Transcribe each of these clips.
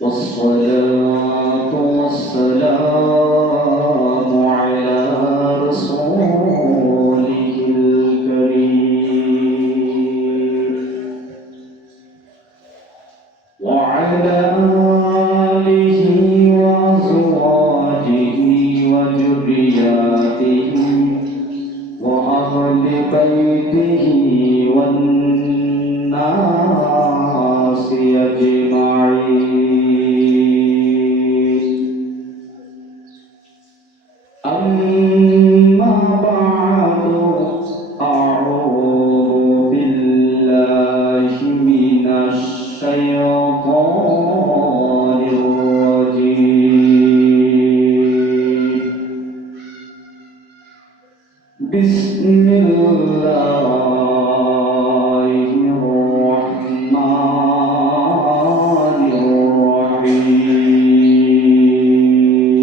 والصلاة والسلام على رسوله الكريم وعلى آله وأزواجه وذرياته وأهل بيته والناس أجمعين أما بعد أعوذ بالله من الشيطان الرجيم بسم الله الرحمن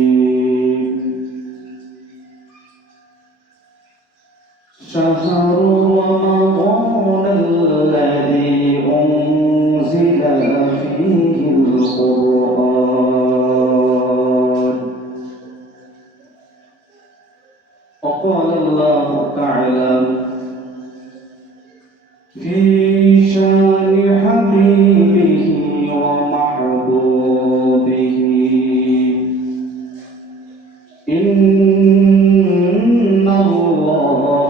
الرحيم شهر رمضان الذي أنزل فيه القرآن وقال الله تعالى في شان حبيبه ومحبوبه إن الله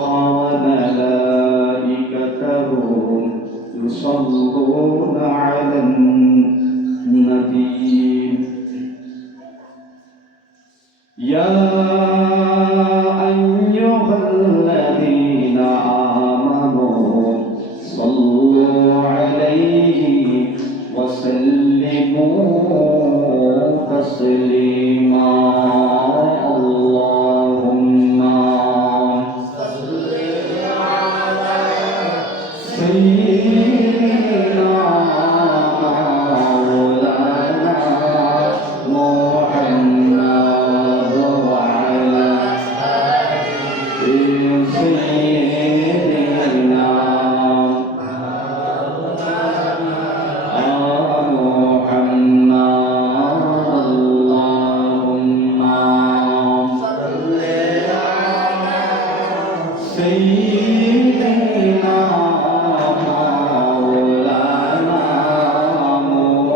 وملائكته يصلون على النبي يا أيها الذين آمنوا صلوا عليه وسلموا تسليما اللهم صل على سيدنا مولانا محمد وعلى آله سيدنا سيدنا مولانا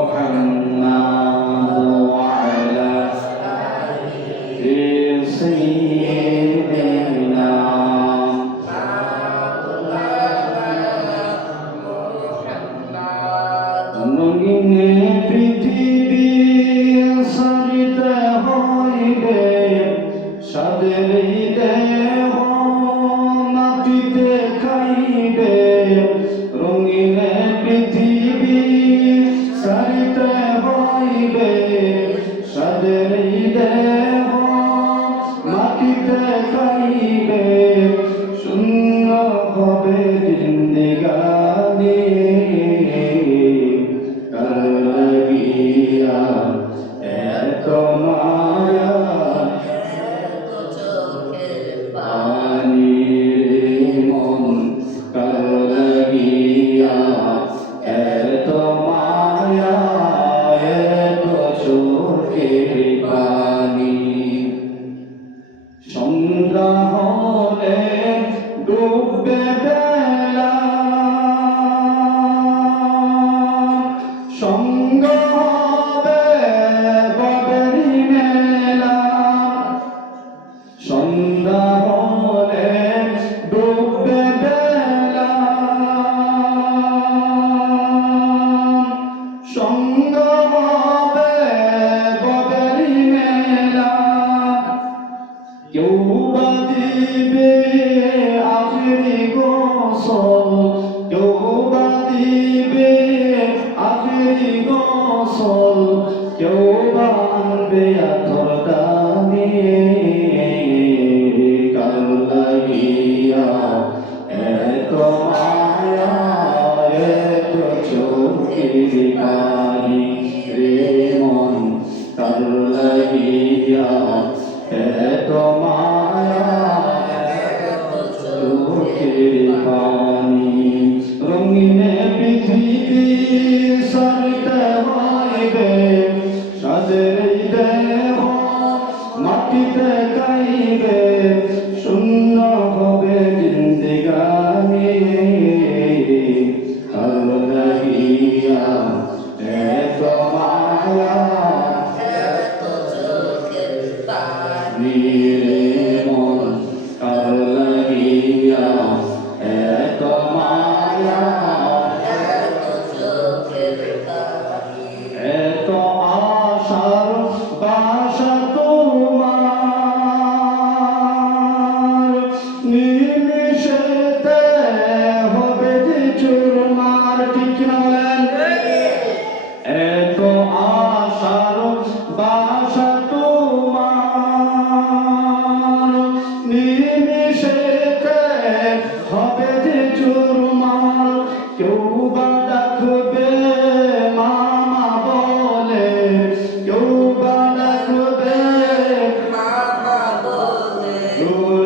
محمد وعلى آله سيدنا রঙিনে পৃথিবী সারিতে হইবে সাদের দেহ মাটিতে খাইবে রঙিনে পৃথিবী সারিতে হইবে সাদের দেহ মাটিতে খাইবে শূন্য হবে জিন্দেগানি কার লাগিয়া এত মায়া এত চোখের পানি মন কার লাগিয়া এত মায়া এত চোখের পানি সন্ধ্যা হলে ডুববে বেলা সঙ্গ হবে বদরি মেলা সন্ধ্যা হলে ডুববে বেলা সঙ্গ হবে বদরি মেলা কেউ বা দিবে আখেরি গোসল কেউ বা দিবে আখেরি গোসল কেউ বা আনবে আতর দানি কার লাগিয়া এত মায়া এত চোখের পানি রে মন কার লাগিয়া এত মায়া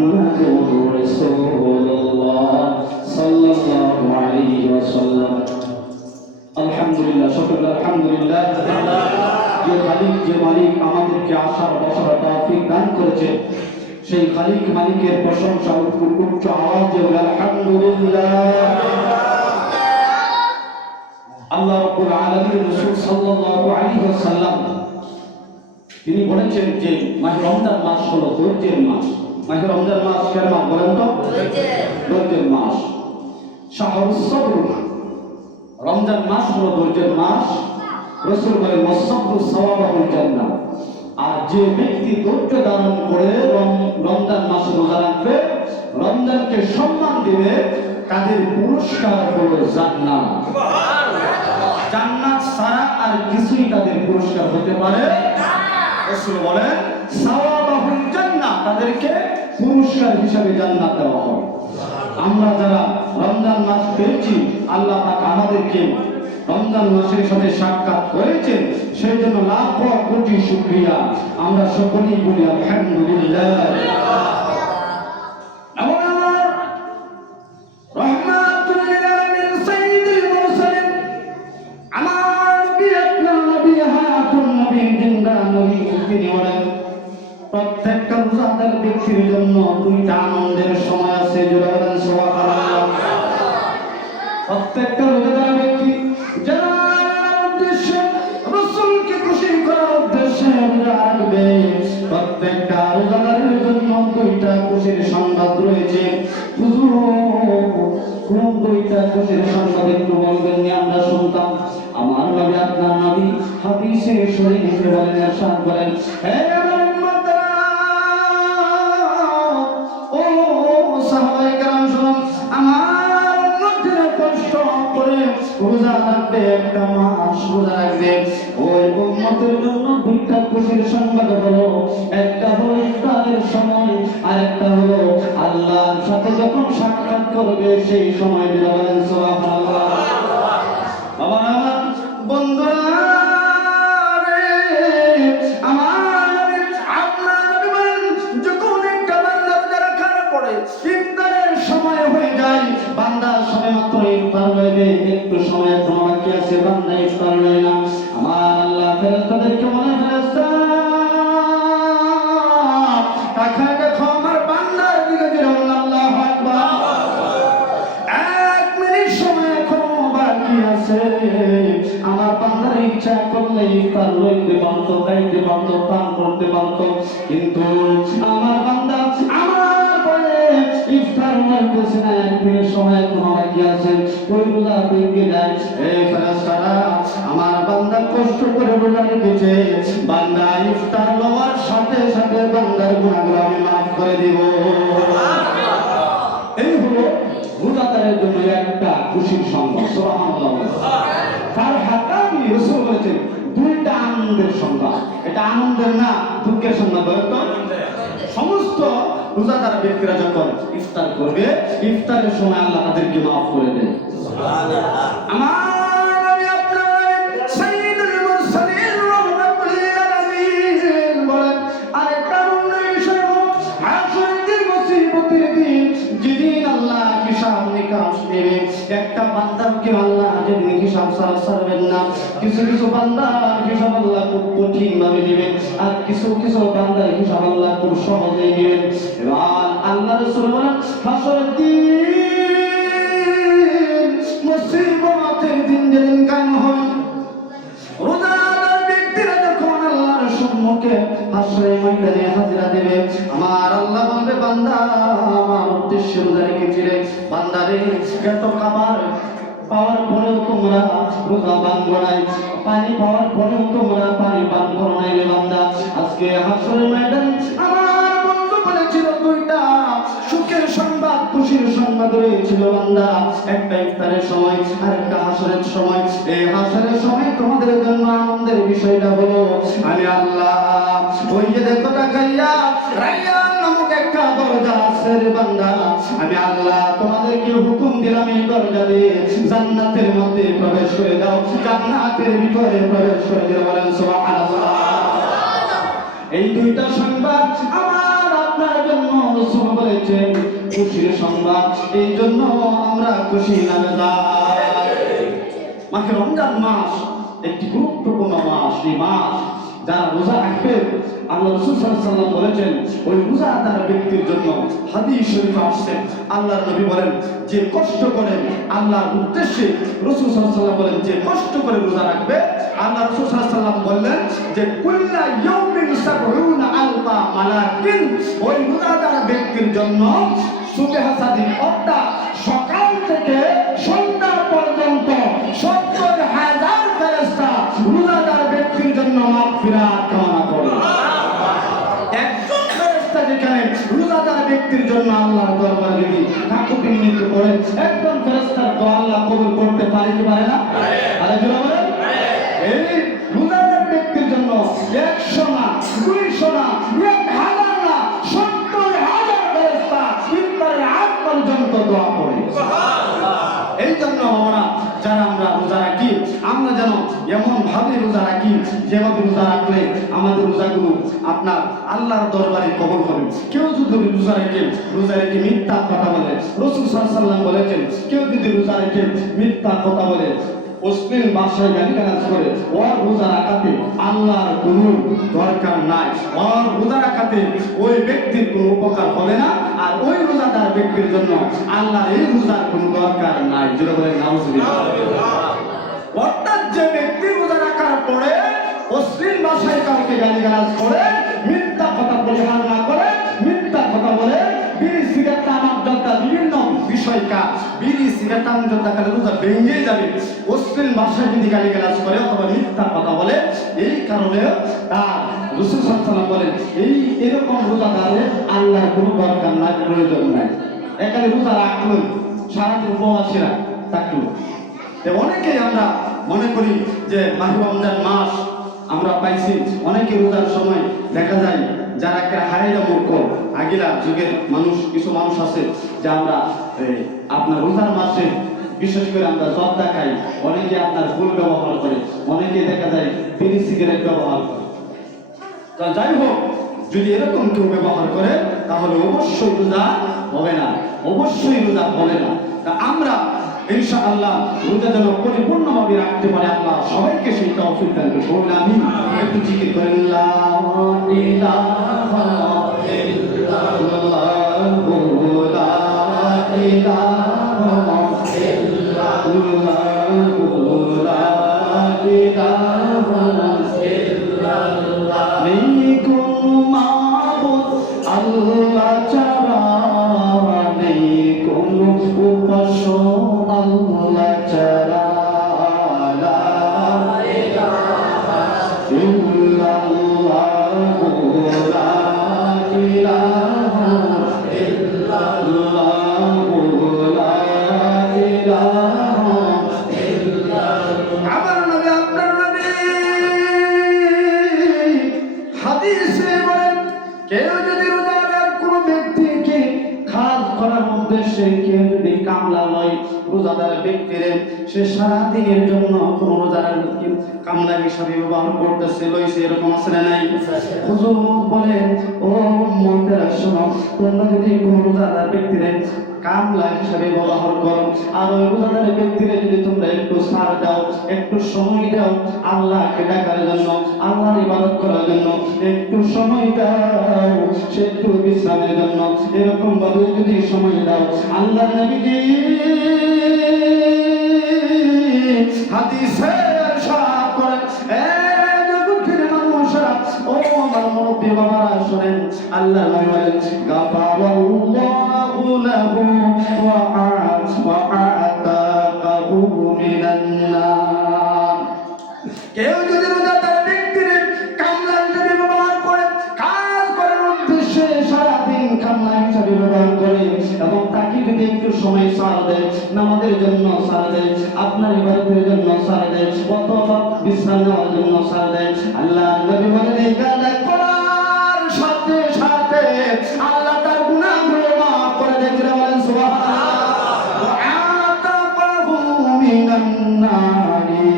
মুহাম্মাদুর রাসূলুল্লাহ সাল্লাল্লাহু আলাইহি ওয়াসাল্লাম। আলহামদুলিল্লাহ, সকলে আলহামদুলিল্লাহ। যে খালিক, যে মালিক আমাদেরকে আসার বসার তৌফিক দান করেছে, সেই খালিক মালিকের প্রশংসা উচ্চ আওয়াজে বলে আলহামদুলিল্লাহ। আল্লাহ রাব্বুল আলামিন রাসূল সাল্লাল্লাহু আলাইহি ওয়াসাল্লাম তিনি বলেছেন যে মাহে রমজান মাস হলো ধৈর্যের মাস। মাহে রমজান মাস কার মাস বলেন তো? ধৈর্যের মাস। শাহরুস সবর, রমজান মাস হলো ধৈর্যের মাস। রাসূল বলেন ওয়াসসাবরু সাওয়াবুল জান্নাহ। আর যে ব্যক্তি ধৈর্য ধারণ করে রমজান মাসে রোজা রাখবে, রমজানকে সম্মান দিবে, তাদের পুরস্কার হলো জান্নাত। জান্নাত ছাড়া আর কিছুই তাদের পুরস্কার হতে পারে না। রাসূল বলেন সাওয়াবুল জান্নাহ, তাদেরকে পুরস্কার হিসেবে জান্নাত দেওয়া হবে। আমরা যারা রমজান মাস পেয়েছি, আল্লাহ পাক আমাদেরকে রমজান মাসের সাথে সাক্ষাৎ করেছেন, সেই জন্য লাখ কোটি শুকরিয়া। আমরা সকলেই বলি আলহামদুলিল্লাহ। প্রত্যেকটা রোজাদার ব্যক্তির জন্য দুইটা আনন্দের সময় আছে। প্রত্যেকটা রোজাদার ব্যক্তি যারা উদ্দেশ্যে রাসূলকে খুশি করার উদ্দেশ্যে রোজা রাখবে, প্রত্যেকটা রোজাদারের জন্য দুইটা খুশির সংবাদ রয়েছে। কোন দুইটা খুশির সংবাদ একটু বলবেন? আমরা শুনতাম আমার নবী, আপনার নবী হাদিসে শরীফে বলেন, ইরশাদ করেন, হে আমার উম্মতরা, ও সাহাবায়ে কেরাম শুনুন, আমার উম্মতরা কষ্ট করে রোজা রাখবে, একটা মাস রোজা রাখবে, ওই উম্মতের জন্য দুইটা খুশির সংবাদ হলো, একটা হলো ইফতারের সময়, আর একটা হলো আল্লাহর সাথে যখন সাক্ষাৎ করবে সেই সময়। বলেন সুবহানাল্লাহ। বাবা আমার বন্ধুরা, ইফতারের সময় হয়ে যায়, বান্দা সময় মাত্র ইফতার লইবে, একটু সময় এখনো বাকি আছে, বান্দা ইফতার লয় না। আমার আল্লাহ ফেরেশতাদেরকে বলে, ফেরেশতা তাকায় দেখো আমার বান্দার দিকে, যেরকম আল্লাহু আকবার, 1 মিনিট সময় এখনো বাকি আছে। আমার বান্দার ইচ্ছা করলে ইফতার লইতে পারতো, খাইতে পারতো, পান করতে পারতো, কিন্তু আমার বান্দা আমার পরে ইফতার করতেছে না, 1 মিনিট সময় এখনো বাকি আছে। ওই রোজা ভেঙে যায়। এই ফেরেশতারা আমার বান্দা কষ্ট করে রোজা রেখেছে, বান্দা ইফতার লওয়ার সাথে সাথে বান্দার গুনাহগুলো আমি মাফ করে দিব। এই হলো রোজাদারের জন্য একটা খুশির সংবাদ। সুবহানাল্লাহ। তার হাতামি রাসূল বলেছেন দুইটা আনন্দের সংবাদ। এটা আনন্দের না, দুঃখের সংবাদ। সমস্ত রোজাদার ব্যক্তিরা যখন ইফতার করবে, ইফতারের সময় আল্লাহ তাদেরকে মাফ করে দেন। সুবহানাল্লাহ। আমার নবী আপনার সাইয়্যিদুল মুরসালিন রাহমাতুল লিল আলামিন বলেন, আরেকটা বিষয় হলো হাসরের মুসিবতের দিন, যেদিন আল্লাহ হিসাব নিকাশ নেবে। একটা বান্দাকে আল্লাহ যেদিন হিসাব ছাড়বেন না, কিছু কিছু বান্দার হিসাব আল্লাহ খুব কঠিন ভাবে নেবেন, আর কিছু কিছু বান্দার হিসাব আল্লাহ খুব সহজে নেবেন। এবার আল্লাহ রাসূল বলেন, হাসরের দিন, মুসিবতের দিন যেদিন কায়েম হবে, রোজাদার ব্যক্তিরা যখন আল্লাহর সম্মুখে হাসরের ময়দানে হাজিরা দেবে, আমার আল্লাহ বলবে, বান্দা আমার উদ্দেশ্যে রোজা রেখেছিলে, বান্দারে এত খাবার পাওয়ার পরেও তোমরা রোজা ভাঙবো নাই, পানি পাওয়ার পরেও তোমরা পানি পান করো নাই রে বান্দা। আজকে হাসরের ময়দানে আমার বন্ধু বলেছিল দুইটা সুখের সংবাদ, খুশির সংবাদ রয়েছিল বান্দা, একটা ইফতারের সময় আর একটা হাসরের সময়। এই হাসরের সময় তোমাদের জন্য আনন্দের বিষয়টা হলো, আমি আল্লাহ ওই যে দেখো তাকাইয়া রায়্যান নামক একটা দরজা আছে রে বান্দা, আমি আল্লাহ তোমাদেরকে হুকুম দিলাম এই দরজা দিয়ে জান্নাতের মধ্যে প্রবেশ করে দাও, জান্নাতের ভিতরে প্রবেশ করে দিও। বলেন সুবহানাল্লাহ। এই দুইটা সংবাদ আমার আপনার জন্য রাসূল বলেছেন খুশির সংবাদ, এই জন্য আমরা খুশি নামে যাই। মাহে রমজান মাস একটি গুরুত্বপূর্ণ মাস। এই মাস যারা রোজা রাখবে, আল্লাহ রাসূল সাল্লাল্লাহু আলাইহি ওয়াসাল্লাম বলেছেন ওই রোজাদার ব্যক্তির জন্য, হাদিস শরীফে আসছে আল্লাহর নবী বলেন যে কষ্ট করে আল্লাহর উদ্দেশ্যে, রাসূল সাল্লাল্লাহু আলাইহি ওয়াসাল্লাম বলেন যে কষ্ট করে রোজা রাখবে, আল্লাহ রাসূল সাল্লাল্লাহু আলাইহি ওয়াসাল্লাম বললেন যে কুল্লা ইয়াউমিন সাবউনা আলফা মালাকিন, ওই রোজাদার ব্যক্তির জন্য সুবহ সাদিক অর্থাৎ সকাল থেকে সন্ধ্যা পর্যন্ত ৭০,০০০ ফেরেশতা রোজাদার ব্যক্তির জন্য মাগফিরাত কামনা করে। একজন ফেরেশতা যেখানে রোজাদার ব্যক্তির জন্য আল্লাহর দরবারে যদি কাকুতি মিনতি করেন, একজন ফেরেশতার দোয়া আল্লাহ কবুল করতে পারে কি পারে না? আরে জোরে বলেন। এই রোজাদার ব্যক্তির জন্য ১০০ না, ২০০ না, ১,০০০ না, ৭০,০০০ ফেরেশতা ইফতারের আগ পর্যন্ত দোয়া করে। এই জন্য আমরা যারা আমরা রোজা রাখি, আমরা যেন এমন ভাবে রোজা রাখি যেভাবে রোজা রাখলে আমাদের রোজাগুলো আপনার আল্লাহর দরবারে কবুল হবে। কেউ যদি রোজা রেখে মিথ্যা কথা বলে, রাসূল সাল্লাল্লাহু আলাইহি ওয়াসাল্লাম বলেছেন কেউ যদি রোজা রেখে মিথ্যা কথা বলে, অশ্লীল ভাষায় গালিগালাজ করে, ওর রোজা রাখাতে আল্লাহর কোনো দরকার নাই। ওর রোজা রাখাতে ওই ব্যক্তির কোনো উপকার হবে না, আর ওই রোজাদার ব্যক্তির জন্য আল্লাহর এই রোজার কোনো দরকার নাই। যেটা বলে নাউজুবিল্লাহ। অর্থাৎ যে ব্যক্তি রোজা রাখার পরে অশ্লীল ভাষায় কাউকে গালিগালাজ করে, মিথ্যা কথা পরিহার না করে, মিথ্যা কথা বলে, বিড়ি সিগারেট তামাক জর্দা বিভিন্ন বিষয়কা বিড়ি সিগারেট তামাক জর্দা খেলে রোজা ভেঙে যাবে। অশ্লীল ভাষায় যদি গালিগালাজ করে অথবা মিথ্যা কথা বলে, এই কারণে তার রাসূল সাল্লাল্লাহু আলাইহি ওয়াসাল্লাম বলেন এরকম রোজাদারের আল্লাহর কোনো দরকার নাই, প্রয়োজন নাই। এখানে রোজা রাখলো, সারাদিন উপবাসীরা থাকলো। অনেকেই আমরা মনে করি যে মাহে রমজান মাস আমরা পাইছি, অনেকে রোজার সময় দেখা যায় যারা একটা হায়রা মূর্খ আগিলা যুগের মানুষ, কিছু মানুষ আছে যে আমরা আপনার রোজার মাসে বিশেষ করে আমরা জর্দা খাই, অনেকে আপনার ফুল ব্যবহার করে, অনেকে দেখা যায় বিড়ি সিগারেট ব্যবহার করে। যাই হোক, যদি এরকম কেউ ব্যবহার করে তাহলে অবশ্যই রোজা হবে না, অবশ্যই রোজা হবে না। তা আমরা ইনশাআল্লাহ রোজা যেন পরিপূর্ণভাবে রাখতে পারে, আল্লাহ সবাইকে সেই তৌফিক দান করুন। আমি একটু জিকির করেন লা ইলাহা ইল্লাল্লাহু লা ইলাহা ইল্লাল্লাহু লা ইলাহা ইল্লাল্লাহ। নেই কোনো মাবুদ আল্লাহ ছাড়া, নেই কোনো উপাস্য আল্লাহ ছাড়া, লা ইলাহা ইল্লাল্লাহু লা ইলাহা ইল্লাল্লাহু লা ইলাহা ইল্লাল্লাহ। আমার নবী আপনার নবী হাদিসে বলেন কেউ যদি রোজাদার কোনো ব্যক্তিকে খাস করার উদ্দেশ্যে কেউ যদি কামলা লয়, রোজাদার ব্যক্তিরে সে সারাদিনের জন্য কোনো রোজাদার কামলা হিসাবে ব্যবহার করতেছে, লইছে, এরকম আছে না নাই? হুজুর বলেন ও উম্মতেরা শোনো, তোমরা যদি কোনো রোজাদার ব্যক্তিরে কামলা হিসাবে ব্যবহার করো, আর ওই রোজাদার ব্যক্তিরে যদি তোমরা একটু ছাড় দাও, একটু সময় দাও, আল্লাহকে ডাকার জন্য, আল্লাহর ইবাদত করার জন্য একটু সময় দাও, সে একটু বিশ্রামের জন্য এরকম ভাবে যদি সময় দাও, আল্লাহ নবীজি হাদিসে ইরশাদ করেন, এ জগতের মানুষরা, ও আমার মুরব্বি বাবারা শুনেন, আল্লাহ নবী বলেন গাফারাল্লাহু লাহু ওয়া আতাকাহু মিনান নার। কেউ যদি রোজাদার ব্যক্তির কামলা হিসেবে ব্যবহার করে, কাজ করার উদ্দেশ্যে সারাদিন কামলা হিসেবে ব্যবহার করে, এবং তাকে যদি একটু সময় ছাড় দেয়, নামাজের জন্য ছাড় দেয়, আপনার ইবাদতের জন্য ছাড় দেয়, অথবা বিশ্রাম নেওয়ার জন্য ছাড় দেয়, আল্লাহ নবী বলেন এই কাজ করার সাথে সাথে আল্লাহ তার গুনাহগুলো মাফ করে দেন। বলেন সুবহানাল্লাহ। ওয়া আতাকাহু মিনান নারি,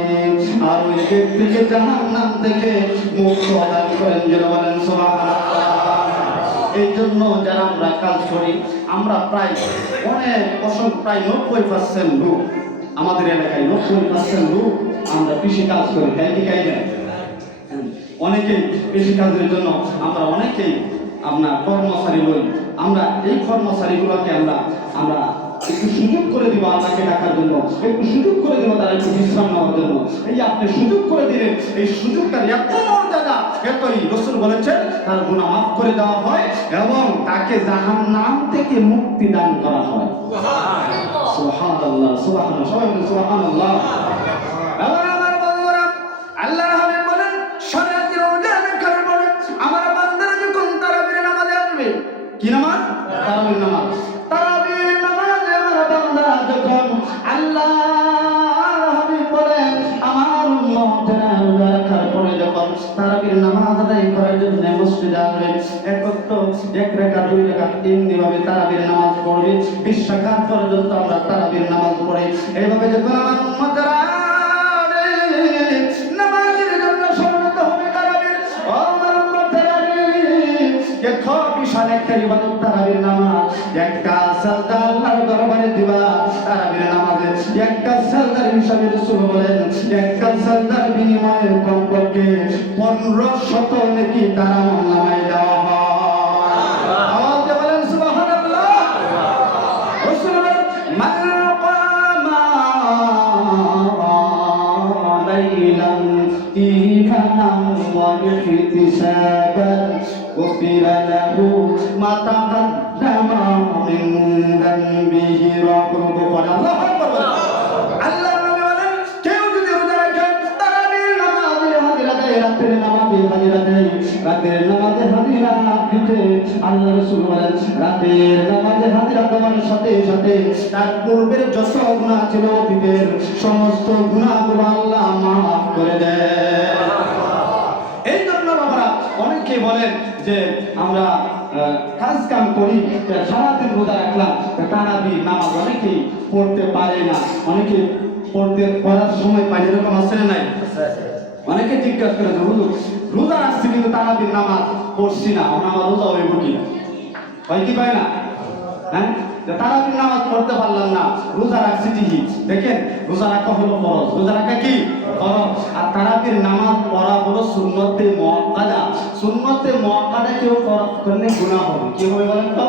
আর ওই ব্যক্তিকে জাহান্নাম থেকে মুক্ত দান করেন। বলেন সুবহানাল্লাহ। এই জন্য যারা আমরা কাজ করি, আমরা প্রায় প্রায় 90% লোক আমাদের এলাকায় 90% লোক আমরা কৃষি কাজ করি, তাই কি তাই না? অনেকেই কৃষি কাজের জন্য আমরা অনেকেই আপনার কর্মচারী লই। আমরা এই কর্মচারীগুলোকে আমরা একটু সুযোগ করে দিব আল্লাহকে ডাকার জন্য, একটু সুযোগ করে দেবো তারা একটু বিশ্রাম নেওয়ার জন্য। এই আপনি সুযোগ করে দিলেন, এই সুযোগটার এত মর্যাদা, এতই রাসূল বলেছেন তার গুনাহ মাফ করে দেওয়া হয় এবং তাকে জাহান্নাম থেকে মুক্তি দান করা হয়। সুবহানাল্লাহ, সুবহানাল্লাহ, সবাই বলেন সুবহানাল্লাহ। এবার আমার বন্ধুরা, আল্লাহর হাবিব বলেন সারাদিন রোজা রাখার পরে আমার বান্দারা যখন তারাবির নামাজে আসবে, কি নামাজ? তারাবির নামাজ। তারাবির নামাজে আমার বান্দারা যখন আল্লাহর হাবিব বলেন আমার উম্মতেরা রোজা রাখার পরে যখন তারাবির নামাজ আদায় করার জন্য মসজিদে আসবে, এক রাকাত, 2 রাকাত, 3 ভাবে তারাবির নামাজ পড়বে। 20 রাকাত পর্যন্ত আমরা তারাবির নামাজ পড়ি। এইভাবে যখন আমার উম্মতেরা নামাজের জন্য সমবেত হবে তারাবির, ও আমার উম্মতেরা দেখো বিশাল একটা ইবাদত তারাবির নামাজ। একটা সাজদা আল্লাহর দরবারে দিবা তারাবির নামাজে, একটা সাজদার হিসাবে রাসূল বলেন একটা সাজদার বিনিময়ে কমপক্ষে 1500 নেকি তারা আমলনামায় দেওয়া হয়। আওয়াজ বলেন সুবহানাল্লাহ। রাসূল বলেন মান কামা লাইলান ঈমানান ওয়া ইহতিসাবান গুফিরা লাহু মা তাকাদ্দামা মিন যানবিহি। আল্লাহু আকবার। আল্লাহর নবী বলেন কেউ যদি রোজা রাখে তারাবির নামাজে হাজিরা দেয়, রাতের নামাজে হাজিরা দেয়, রাতের নামাজে হাজিরা দিতে আল্লাহ রাসূল বলেন রাতের নামাজে হাজিরা দেওয়ার সাথে সাথে তার পূর্বের যত গুনাহ ছিল অতীতের সমস্ত গুনাহগুলো আল্লাহ মাফ করে দেয়। এই জন্য বাবারা অনেকে বলেন যে আমরা কাজ কাম করি, সারাদিন রোজা রাখলাম, তারাবির নামাজ অনেকেই পড়তে পারে না, অনেকে পড়ার সময় পায়, এরকম আছে না নাই? অনেকে জিজ্ঞাসা করে হুজুর রোজা রাখছি কিন্তু তারাবির নামাজ পড়ছি না, আমার রোজা হইব কি? হয় কি পায় না? হ্যাঁ, তারাবির নামাজ পড়তে পারলাম না, রোজা রাখছি ঠিকই। দেখেন রোজা রাখা হলো ফরজ, রোজা রাখা কি ফরজ, আর তারাবির নামাজ পড়া হলো সুন্নতে মুআক্কাদা। সুন্নতে মুআক্কাদা কেউ করলে গুনাহ হবে। কি হবে বলেন তো?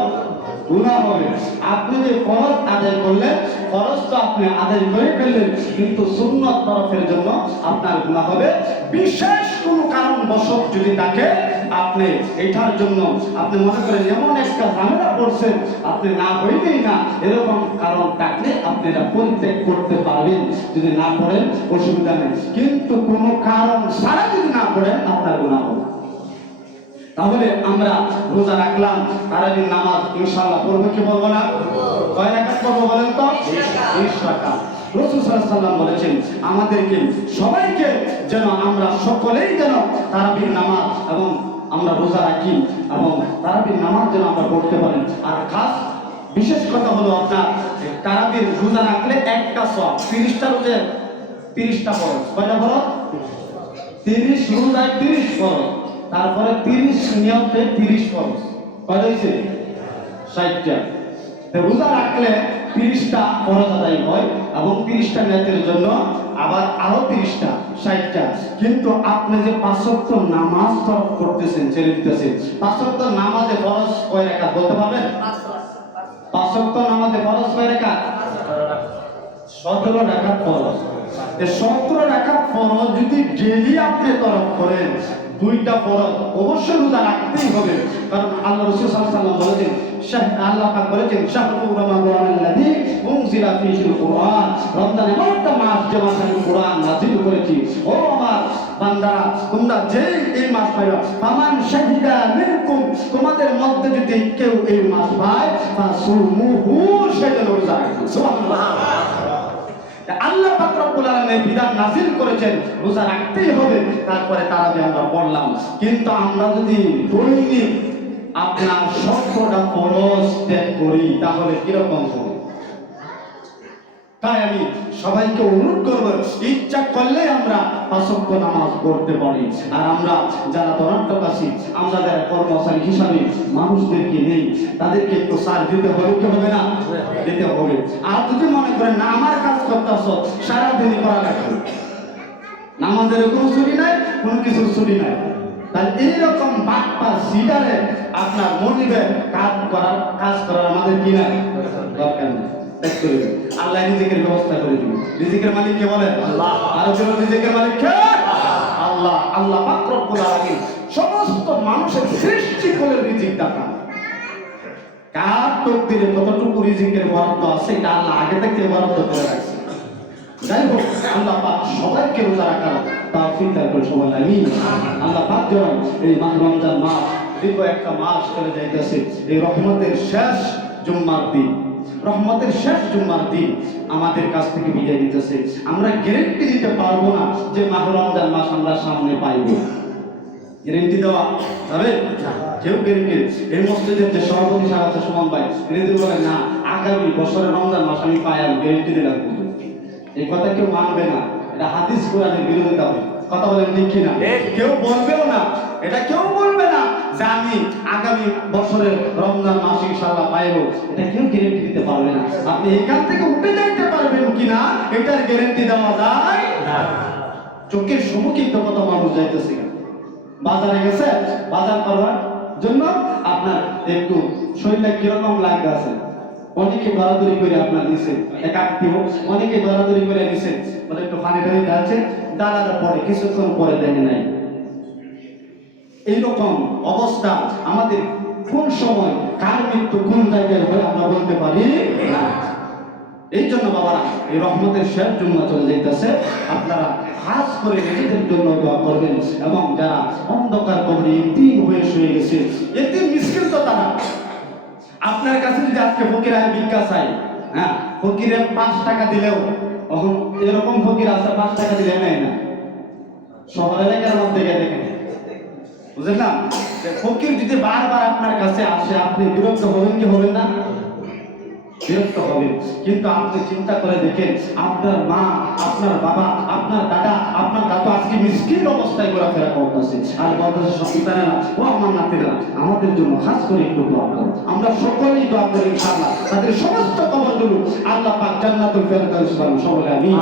গুনাহ হবে। আপনি যে ফরজ আদায় করলেন, ফরজ তো আপনি আদায় করে ফেললেন, কিন্তু সুন্নত তরফের জন্য আপনার গুনাহ হবে। বিশেষ কোনো কারণবশত যদি থাকে আপনি এটার জন্য আপনি মনে করেন এমন একটা ঝামেলা পড়ছেন আপনি না হইবেই না, এরকম কারণ থাকলে আপনি এটা পরিত্যাগ করতে পারবেন। যদি না পড়েন অসুবিধা নেই, কিন্তু কোনো কারণ ছাড়া যদি না পড়েন আপনার গুনাহ হবে। তাহলে আমরা রোজা রাখলাম, তারাবির নামাজ ইনশাআল্লাহ পড়বো কি বলবো না? কয় রাকাত পড়বো বলেন তো? 20 রাকাত। রাসূল সাল্লাল্লাহু আলাইহি ওয়াসাল্লাম বলেছেন আমাদেরকে সবাইকে যেন আমরা সকলেই যেন তারাবির নামাজ এবং আমরা রোজা রাখি এবং তারাবির নামাজ যেন আমরা পড়তে পারি। আর খাস বিশেষ কথা হলো আপনার তারাবির রোজা রাখলে একটা সওয়াব, 30টা রোজা 30টা ফরজ। কয়টা ফরজ? 30 রোজায় 30 ফরজ, তারপরে 30 নিয়তে 30 ফরজ। কয় হইছে? 60টা। রোজা রাখলে 30টা ফরজ আদায় হয় এবং 30টা নিয়তের জন্য আবার আরো 30টা, 60টা। কিন্তু আপনি যে 5 ওয়াক্ত নামাজ তরফ করতেছেন, ছেড়ে দিতেছেন, 5 ওয়াক্ত নামাজে ফরজ কয় রাকাত বলতে পারবেন? 5 ওয়াক্ত নামাজে ফরজ কয় রাকাত? 17 রাকাত ফরজ। এই 17 রাকাত ফরজ যদি ডেইলি আপনি তরফ করেন, 2টা ফরজ অবশ্যই রোজা রাখতেই হবে। কারণ আল্লাহ রাসূল সাল্লাল্লাহু আলাইহি ওয়াসাল্লাম বলেছেন, আল্লাহ পাক বলেছেন শাহরু রমাদানাল্লাযী উনজিলা ফীহিল কুরআন, রমজান এমন একটা মাস যে মাসে আমি কোরআন নাযিল করেছি। ও আমার বান্দারা, তোমরা যেই এই মাস পাইবা, ফামান শাহিদা মিনকুম, তোমাদের মধ্যে যদি কেউ এই মাস পায় ফাসুমুহু, সেটা রোজা রাখবে। সুবহানাল্লাহ। আল্লাহ পাক রব্বুল আলামিন বিধান নাযিল করেছেন রোজা রাখতেই হবে। তারপরে তারাবি আমরা পড়লাম, কিন্তু আমরা যদি দৈনিক আপনার 17টা ফরজ ত্যাগ করি তাহলে কিরকম হবে? তাই আমি সবাইকে অনুরোধ করবো, ইচ্ছা করলে আমরা 5 ওয়াক্ত নামাজ পড়তে পারি। আর আমরা যারা দরান্তবাসী, আমরা যারা কর্মচারী হিসাবে মানুষদেরকে নেই, তাদেরকে একটু সার দিতে হবে কি হবে না? দিতে হবে। আর যদি মনে করেন না আমার কাজ করতেছ, সারাদিনই করা লাগবে, নামাজের কোনো ছুটি নাই, কোনো কিছুর ছুটি নাই, তাহলে এইরকম বাটপা সিটারে আপনার মনিবে কাজ করার আমাদের কি নাই? দরকার নেই। আল্লাহ রিজিকের ব্যবস্থা করে দিবেন। রিজিকের মালিক কে বলেন? আল্লাহ। আর রিজিকের মালিক কে? আল্লাহ। আল্লাহ পাক রব্বুল আলামিন সমস্ত মানুষের সৃষ্টি করে রিজিক দাতা। কার তকদিরে কতটুকু রিজিকের বরাদ্দ আছে এটা আল্লাহ আগে থেকে বরাদ্দ করে রাখছে। যাই হোক, আল্লাহ পাক সবাইকে রোজা রাখার তৌফিক দান করে সবাই আমিন। আল্লাহ পাক যেন এই মাস রমজান মাস দীর্ঘ একটা মাস চলে যাইতেছে, এই রহমতের শেষ জুম্মার দিন, রহমতের শেষ জুম্মার দিন আমাদের কাছ থেকে বিদায় নিতেছে। আমরা গ্যারান্টি দিতে পারবো না যে মাহ রমজান মাস আমরা সামনে পাইব, গ্যারান্টি দেওয়া যাবে কেউ গ্যারান্টি। এই মসজিদের যে সভাপতি সাহেব আছে সুমন ভাই, তিনি বলেন না আগামী বছরের রমজান মাস আমি পাই, আমি গ্যারান্টি দিলাম। এই কথা কেউ মানবে না, এটা হাদিস কোরআনের বিরোধিতা হবে। কথা বলেন ঠিক কিনা? কেউ বলবেও না, এটা কেউ বলবে না যে আমি আগামী বছরের রমজান মাস ইনশাআল্লাহ পাইব, এটা কেউ গ্যারান্টি দিতে পারবে না। আপনি এখান থেকে উঠে যাইতে পারবেন কিনা এটার গ্যারান্টি দেওয়া যায় না। চোখের সম্মুখে কত মানুষ যাইতেছে, বাজারে গেছে, বাজার করার জন্য আপনার একটু শরীরটা কিরকম লাগতে আছে, অনেকে দরাদরি করে আপনার নিচে এক আত্মীয়, অনেকে দরাদরি করে নিচে বলে একটু পানি টানি যাচ্ছে, দাঁড়ানোর পরে কিছুক্ষণ পরে দেখে নাই। এইরকম অবস্থা আমাদের কোন সময় কার মৃত্যু কোন জায়গায় হয় আমরা বলতে পারি না। এই জন্য বাবারা, এই রহমতের শেষ জুম্মা চলে যাইতেছে, আপনারা খাস করে নিজেদের জন্য দোয়া করবেন। এবং যারা অন্ধকার কবরে এতিম হয়ে শুয়ে গেছে, এতিম মিসকিন তো তারা, আপনার কাছে যদি আজকে ফকির আয় ভিক্ষা চাই, হ্যাঁ, ফকিরে 5 টাকা দিলেও, এখন এরকম ফকির আছে 5 টাকা দিলে নেয় না। শহরের এলাকার মধ্যে গিয়ে দেখেন, বুঝলেন? ফকির যদি বারবার আপনার কাছে আসে, আপনি বিরক্ত হবেন কি হবেন না? বিরক্ত হবেন। কিন্তু আপনি চিন্তা করে দেখেন, আপনার মা, আপনার বাবা, আপনার দাদা, আপনার দাদু আজকে মিসকিন অবস্থায় ঘোরাফেরা করতেছে, আর বলতেছে সন্তানেরা ও আমার নাতিরা আমাদের জন্য খাস করে একটু দোয়া করো। আমরা সকলেই দোয়া করি ইনশাআল্লাহ তাদের সমস্ত কবরগুলো আল্লাহ পাক জান্নাতুল ফেরদাউস বানান। সকলে আমিন।